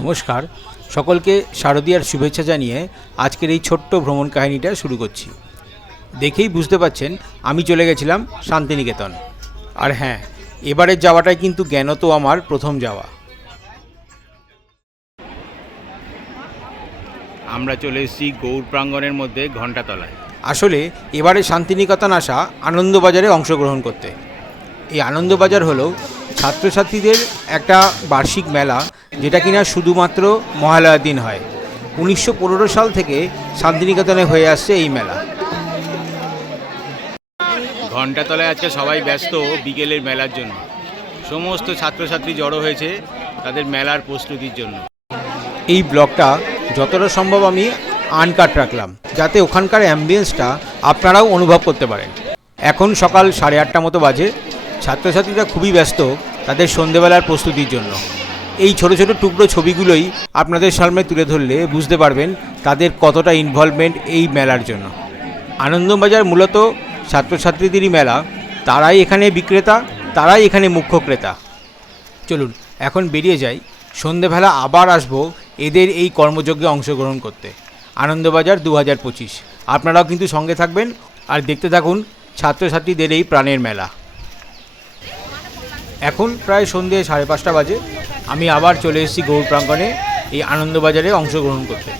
নমস্কার। সকলকে শারদীয়ার শুভেচ্ছা জানিয়ে আজকের এই ছোট্ট ভ্রমণ কাহিনীটা শুরু করছি। দেখেই বুঝতে পাচ্ছেন আমি চলে গেছিলাম শান্তিনিকেতন। আর হ্যাঁ এবারের যাওয়াটাই কিন্তু জ্ঞানত আমার প্রথম যাওয়া। আমরা চলে এসেছি গৌর প্রাঙ্গণের মধ্যে ঘণ্টাতলায়। আসলে এবারে শান্তিনিকেতন আসা আনন্দবাজারে অংশগ্রহণ করতে। এই আনন্দবাজার হলো ছাত্রছাত্রীদের একটা বার্ষিক মেলা যেটা কিনা শুধুমাত্র মহালয়ার দিন হয়। উনিশশো পনেরো সাল থেকে শান্তিনিকেতনে হয়ে আসছে এই মেলা। ঘণ্টাতলায় আজকে সবাই ব্যস্ত বিকেলের মেলার জন্য। সমস্ত ছাত্রছাত্রী জড়ো হয়েছে তাদের মেলার প্রস্তুতির জন্য। এই ব্লগটা যতটা সম্ভব আমি আনকাট রাখলাম যাতে ওখানকার অ্যাম্বিয়েন্সটা আপনারাও অনুভব করতে পারেন। এখন সকাল সাড়ে আটটা মতো বাজে। ছাত্রছাত্রীরা খুবই ব্যস্ত তাদের সন্ধেবেলার প্রস্তুতির জন্য। এই ছোট ছোট টুকরো ছবিগুলোই আপনাদের সামনে তুলে ধরলে বুঝতে পারবেন তাদের কতটা ইনভলভমেন্ট এই মেলার জন্য। আনন্দবাজার মূলত ছাত্রছাত্রীদেরই মেলা, তারাই এখানে বিক্রেতা, তারাই এখানে মুখ্য ক্রেতা। চলুন, এখন বেরিয়ে যাই। সন্ধেবেলা আবার আসব এদের এই কর্মযজ্ঞে অংশগ্রহণ করতে। আনন্দবাজার দু হাজার পঁচিশ। আপনারাও কিন্তু সঙ্গে থাকবেন। আর দেখতে থাকুন ছাত্রছাত্রীদের এই প্রাণের মেলা। এখন প্রায় সন্ধে সাড়ে পাঁচটা বাজে। আমি আবার চলে এসেছি গৌর প্রাঙ্গণে এই আনন্দবাজারে অংশগ্রহণ করতে।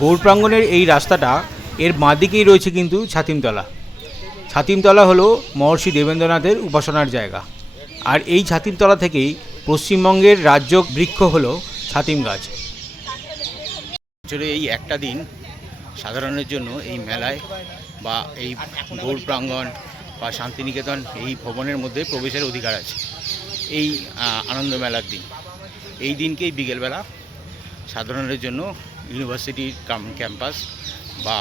গৌর প্রাঙ্গণের এই রাস্তাটা, এর বাঁদিকেই রয়েছে কিন্তু ছাতিমতলা। ছাতিমতলা হলো মহর্ষি দেবেন্দ্রনাথের উপাসনার জায়গা। আর এই ছাতিমতলা থেকেই পশ্চিমবঙ্গের রাজ্য বৃক্ষ হলো ছাতিম গাছ। বছরে এই একটা দিন সাধারণের জন্য এই মেলায় বা এই গৌর প্রাঙ্গণ বা শান্তিনিকেতন এই ভবনের মধ্যে প্রবেশের অধিকার আছে। এই আনন্দ মেলার দিন। এই দিনকেই বিকেলবেলা সাধারণের জন্য ইউনিভার্সিটির ক্যাম্পাস বা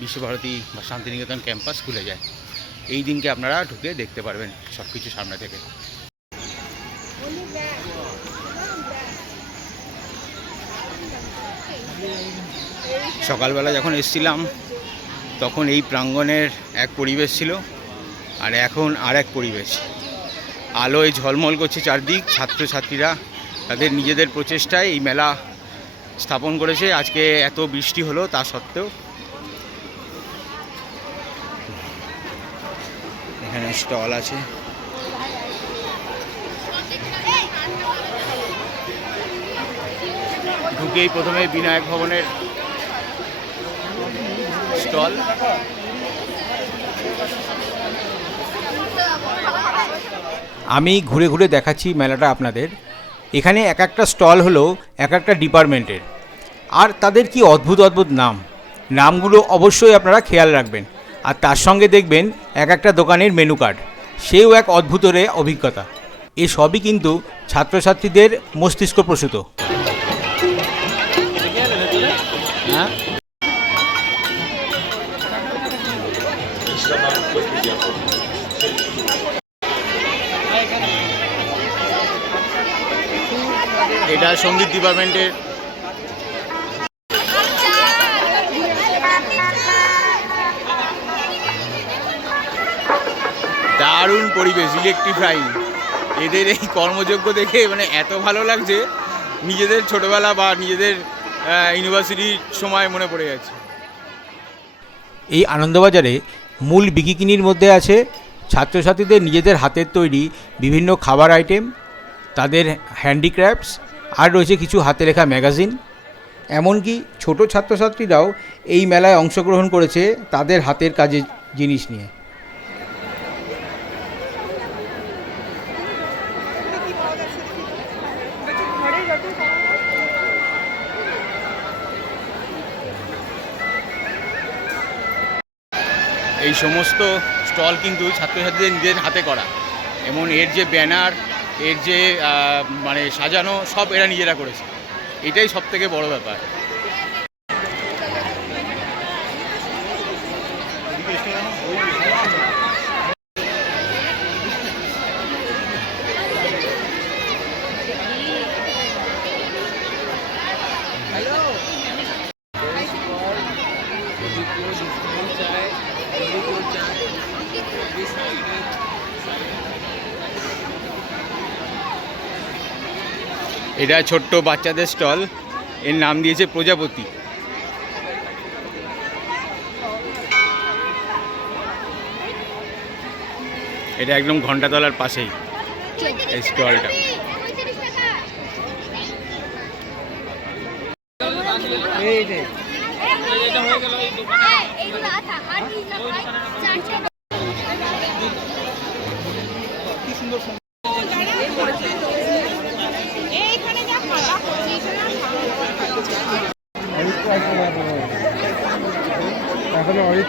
বিশ্বভারতী বা শান্তিনিকেতন ক্যাম্পাস খুলে যায়। এই দিনকে আপনারা ঢুকে দেখতে পারবেন সব কিছু সামনে থেকে। সকালবেলা যখন এসছিলাম, তখন এই প্রাঙ্গণের এক পরিবেশ ছিল, আর এখন আর এক পরিবেশ। আলোয় ঝলমল করছে চারদিক, ছাত্রছাত্রীরা তাদের নিজেদের প্রচেষ্টায় এই মেলা স্থাপন করেছে। আজকে এত বৃষ্টি হলো তা সত্ত্বেও। এখানে স্টল আছে। ঢুকেই প্রথমে বিনায়ক ভবনের স্টল। আমি ঘুরে ঘুরে দেখাচ্ছি মেলাটা আপনাদের। এখানে এক একটা স্টল হলো এক একটা ডিপার্টমেন্টের। আর তাদের কি অদ্ভুত অদ্ভুত নাম? নামগুলো অবশ্যই আপনারা খেয়াল রাখবেন। আর তার সঙ্গে দেখবেন এক একটা দোকানের মেনু কার্ড। সেও এক অদ্ভুতরে অভিজ্ঞতা। এসবই সবই কিন্তু ছাত্রছাত্রীদের মস্তিষ্ক প্রসূত। এটা সংগীত ডিপার্টমেন্টের দারুণ পরিবেশ ইলেকট্রিফাইং এদের এই কর্মযোগ্য দেখে মানে এত ভালো লাগছে, নিজেদের ছোটবেলা বা নিজেদের ইউনিভার্সিটির সময় মনে পড়ে গেছে। এই আনন্দবাজারে মূল বিকিকিনির মধ্যে আছে ছাত্রছাত্রীদের নিজেদের হাতের তৈরি বিভিন্ন খাবার আইটেম তাদের হ্যান্ডিক্রাফটস আর রয়েছে কিছু হাতে লেখা ম্যাগাজিন। এমনকি ছোট ছাত্রছাত্রীরাও এই মেলায় অংশগ্রহণ করেছে তাদের হাতের কাজের জিনিস নিয়ে। এই সমস্ত স্টল কিন্তু ছাত্রছাত্রীদের নিজের হাতে করা। এমন এর যে ব্যানার এর যে মানে সাজানো সব এরা নিজেরা করেছে। এটাই সব থেকে বড় ব্যাপার। এটা ছোট্ট বাচ্চাদের স্টল। এর নাম দিয়েছে প্রজাপতি। এটা একদম ঘন্টাতলার পাশেই এই স্টলটা।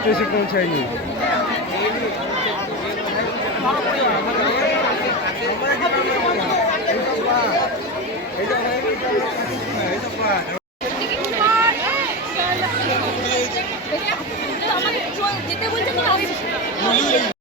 এসে পৌঁছায়নি যেতে বলছে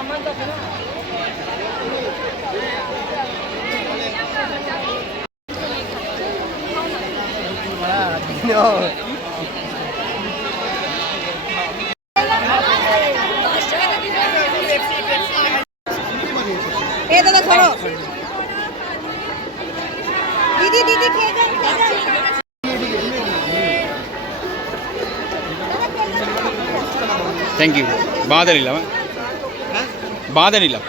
এ দাদা সরো দিদি দিদি খেয়ে যান থ্যাংক ইউ বাঁধে বাঁধে নিলাম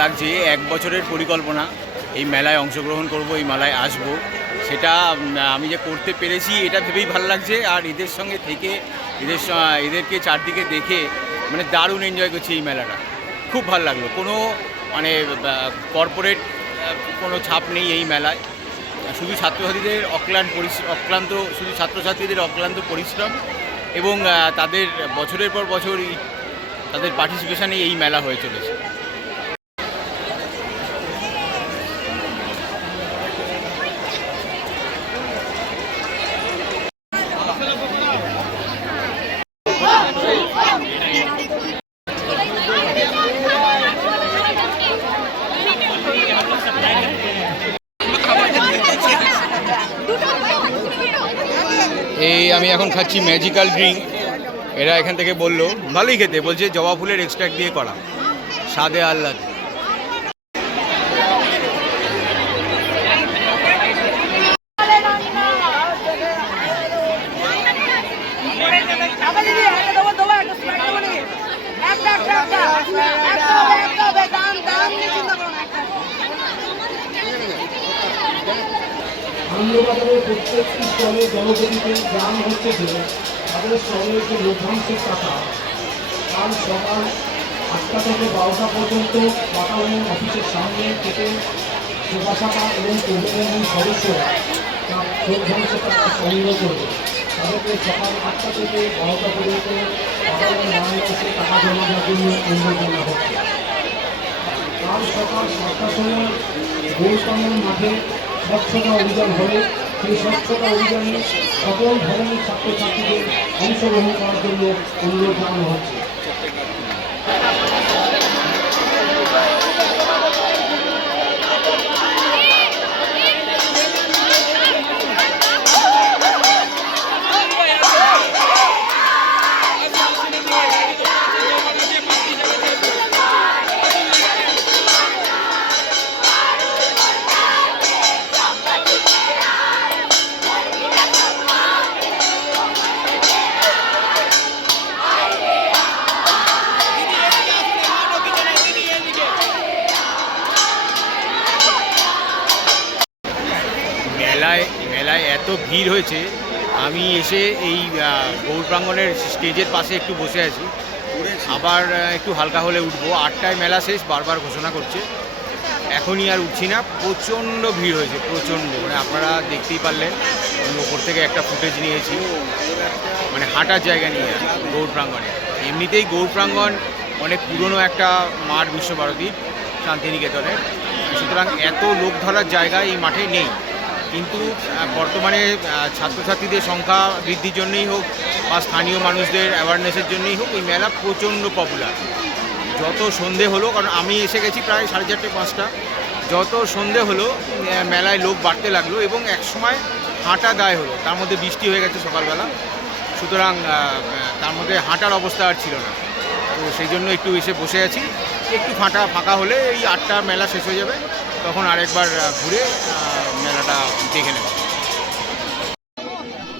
লাগছে এক বছরের পরিকল্পনা। এই মেলায় অংশগ্রহণ করব, এই মেলায় আসব। সেটা আমি যে করতে পেরেছি, এটা ভেবেই ভালো লাগছে। আর এদের সঙ্গে থেকে, এদের এদেরকে চারদিকে দেখে মানে দারুণ এনজয় করছি এই মেলাটা। খুব ভালো লাগল। কোনো মানে কর্পোরেট কোনো ছাপ নেই এই মেলায়। শুধু ছাত্রছাত্রীদের অক্লান্ত অক্লান্ত, শুধু ছাত্রছাত্রীদের অক্লান্ত পরিশ্রম এবং তাদের বছরের পর বছর তাদের পার্টিসিপেশানে এই মেলা হয়ে চলেছে। এই আমি এখন খাচ্ছি ম্যাজিক্যাল ড্রিঙ্ক এরা এখান থেকে বলল, ভালোই খেতে। বলছে, জবা ফুলের এক্সট্রাক্ট দিয়ে করা। স্বাদে আহ্লাদ আবার দিদি একটা দেবো দেবো একটা স্প্রাইট দেবো নাকি একটা একটা একটা একটা হবে একটা হবে দাম দাম নিয়ে চিন্তা করো না একটা আনন্দবাজারের প্রত্যেকটি স্টলে জনগণকে জান হচ্ছে যে তাদের স্টলের যে লভ্যাংশের টাকা কাল সকাল আটটা থেকে বারোটা পর্যন্ত বাটালিয়ন অফিসের সামনে থেকে শাখা এবং কর্মী সদস্যরা লভ্যাংশের টাকা সংগ্রহ করবে। তাদেরকে সকাল আটটা থেকে বারোটা পর্যন্ত বাটালিয়ন বাংলাদেশে টাকা জমা দেওয়ার জন্য অনুরোধ জানা হচ্ছে। কাল সকাল সাতটার সময় গৌরকানন মাঠে স্বচ্ছতা অভিযান হবে। সেই স্বচ্ছতা অভিযানে সকল ধরনের ছাত্রছাত্রীদের অংশগ্রহণ করার জন্য অনুরোধ জানানো হচ্ছে। মেলায় মেলায় এত ভিড় হয়েছে, আমি এসে এই গৌর প্রাঙ্গণের স্টেজের পাশে একটু বসে আছি। আবার একটু হালকা হলে উঠবো। আটটায় মেলা শেষ, বারবার ঘোষণা করছে। এখনই আর উঠছি না। প্রচণ্ড ভিড় হয়েছে, প্রচণ্ড। মানে আপনারা দেখতেই পারলেন, আমি ওপর থেকে একটা ফুটেজ নিয়েছি। মানে হাঁটার জায়গা নিয়ে গৌর প্রাঙ্গণে। এমনিতেই গৌর প্রাঙ্গণ অনেক পুরনো একটা মাঠ বিশ্বভারতী শান্তিনিকেতনের। সুতরাং এত লোক ধরার জায়গা এই মাঠে নেই। কিন্তু বর্তমানে ছাত্রছাত্রীদের সংখ্যা বৃদ্ধির জন্যই হোক বা স্থানীয় মানুষদের অ্যাওয়ারনেসের জন্যই হোক, এই মেলা প্রচণ্ড পপুলার যত সন্ধে হলো, কারণ আমি এসে গেছি প্রায় সাড়ে চারটে, পাঁচটা। যত সন্ধে হলো মেলায় লোক বাড়তে লাগল এবং এক সময় হাঁটা দায় হলো। তার মধ্যে বৃষ্টি হয়ে গেছে সকালবেলা। সুতরাং তার মধ্যে হাঁটার অবস্থা আর ছিল না। তো সেই জন্য একটু এসে বসে আছি। একটু ফাঁটা, ফাঁকা হলে এই আটটা মেলা শেষ হয়ে যাবে। তখন আরেকবার ঘুরে মেলাটা দেখে নেব।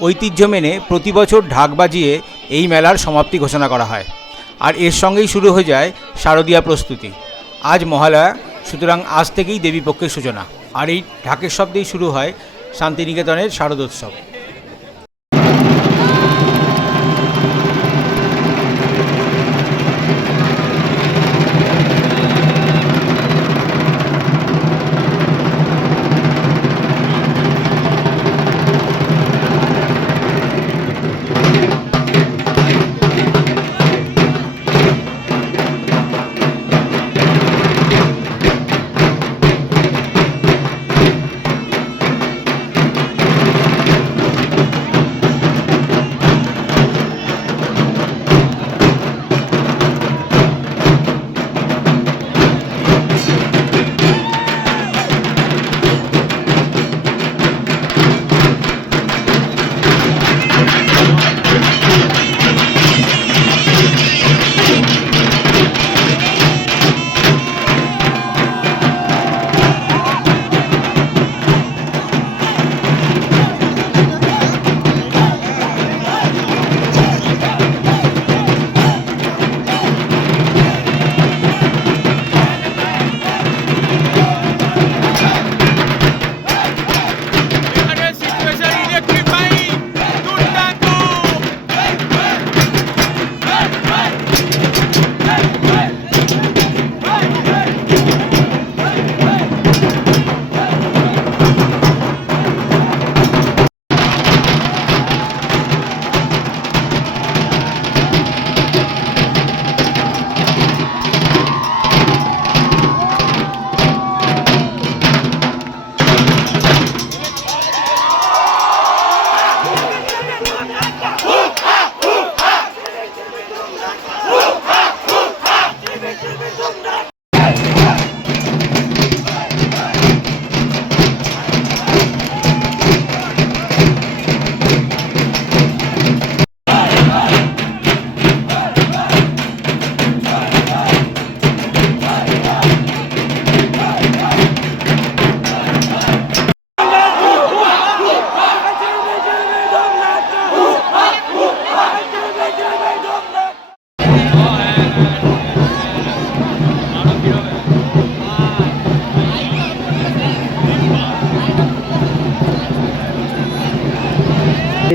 ঐতিহ্য মেনে প্রতি বছর ঢাক বাজিয়ে এই মেলার সমাপ্তি ঘোষণা করা হয়। আর এর সঙ্গেই শুরু হয়ে যায় শারদীয়া প্রস্তুতি। আজ মহালয়া, সুতরাং আজ থেকেই দেবীপক্ষের সূচনা। আর এই ঢাকের শব্দেই শুরু হয় শান্তিনিকেতনের শারদোৎসব।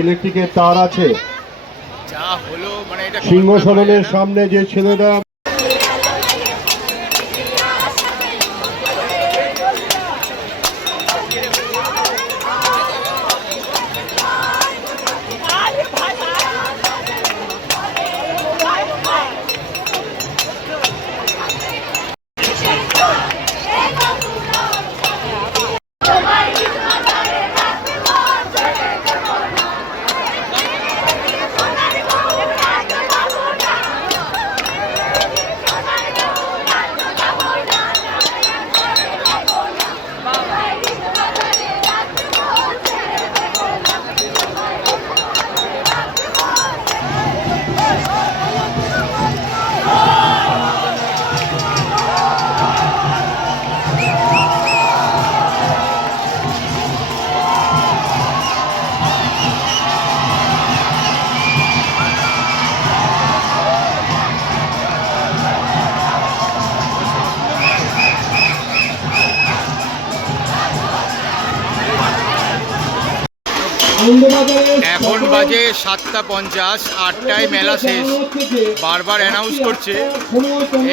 ইলেকট্রিকের তার আছে। সিংহ হলো মানে সামনে যে ছেলেরা বাজে সাতটা পঞ্চাশ, আটটায় মেলা শেষ। বারবার অ্যানাউন্স করছে,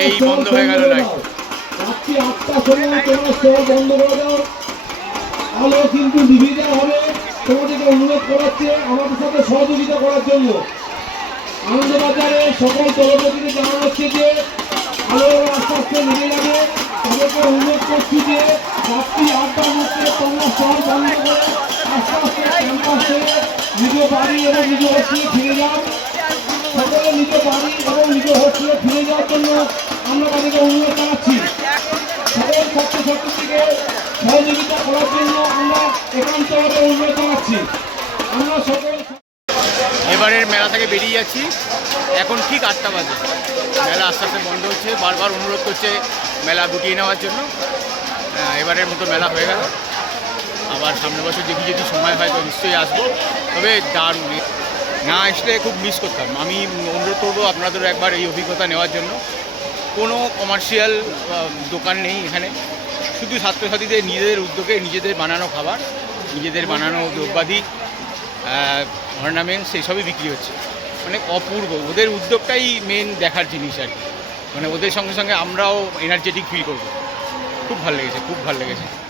এই বন্ধ হয়ে গেল কিন্তু অনুরোধ সহযোগিতা করার জন্য। সকল করছি যে, রাত্রি মধ্যে তোমরা স্টোর বন্ধ করে এবারের মেলা থেকে বেরিয়ে যাচ্ছি। এখন ঠিক আটটা বাজে। মেলা আস্তে আস্তে বন্ধ হচ্ছে। বারবার অনুরোধ করছে মেলা গুটিয়ে নেওয়ার জন্য। এবারের মতো মেলা হয়ে গেল। আবার সামনে বছর দেখি যদি সময় হয় তো নিশ্চয়ই আসব। তবে দারুণ। না আসলে খুব মিস করতাম। আমি অনুরোধ করব আপনাদেরও একবার এই অভিজ্ঞতা নেওয়ার জন্য। কোনো কমার্শিয়াল দোকান নেই এখানে। শুধু ছাত্রছাত্রীদের নিজেদের উদ্যোগে নিজেদের বানানো খাবার, নিজেদের বানানো দ্রব্যাদি অর্নামেন্টস এইসবই বিক্রি হচ্ছে। মানে অপূর্ব। ওদের উদ্যোগটাই মেন দেখার জিনিস আর কি। মানে ওদের সঙ্গে সঙ্গে আমরাও এনার্জেটিক ফিল করব। খুব ভালো লেগেছে, খুব ভালো লেগেছে।